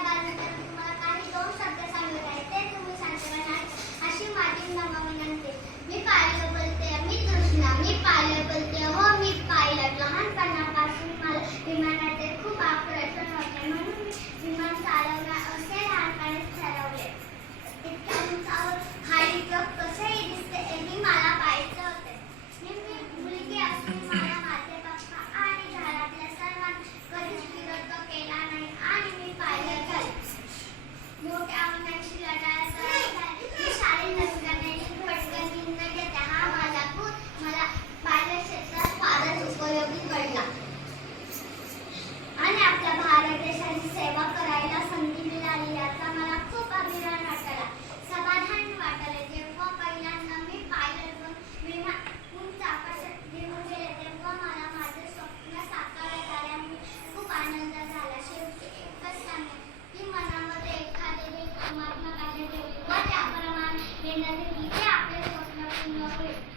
त्या एक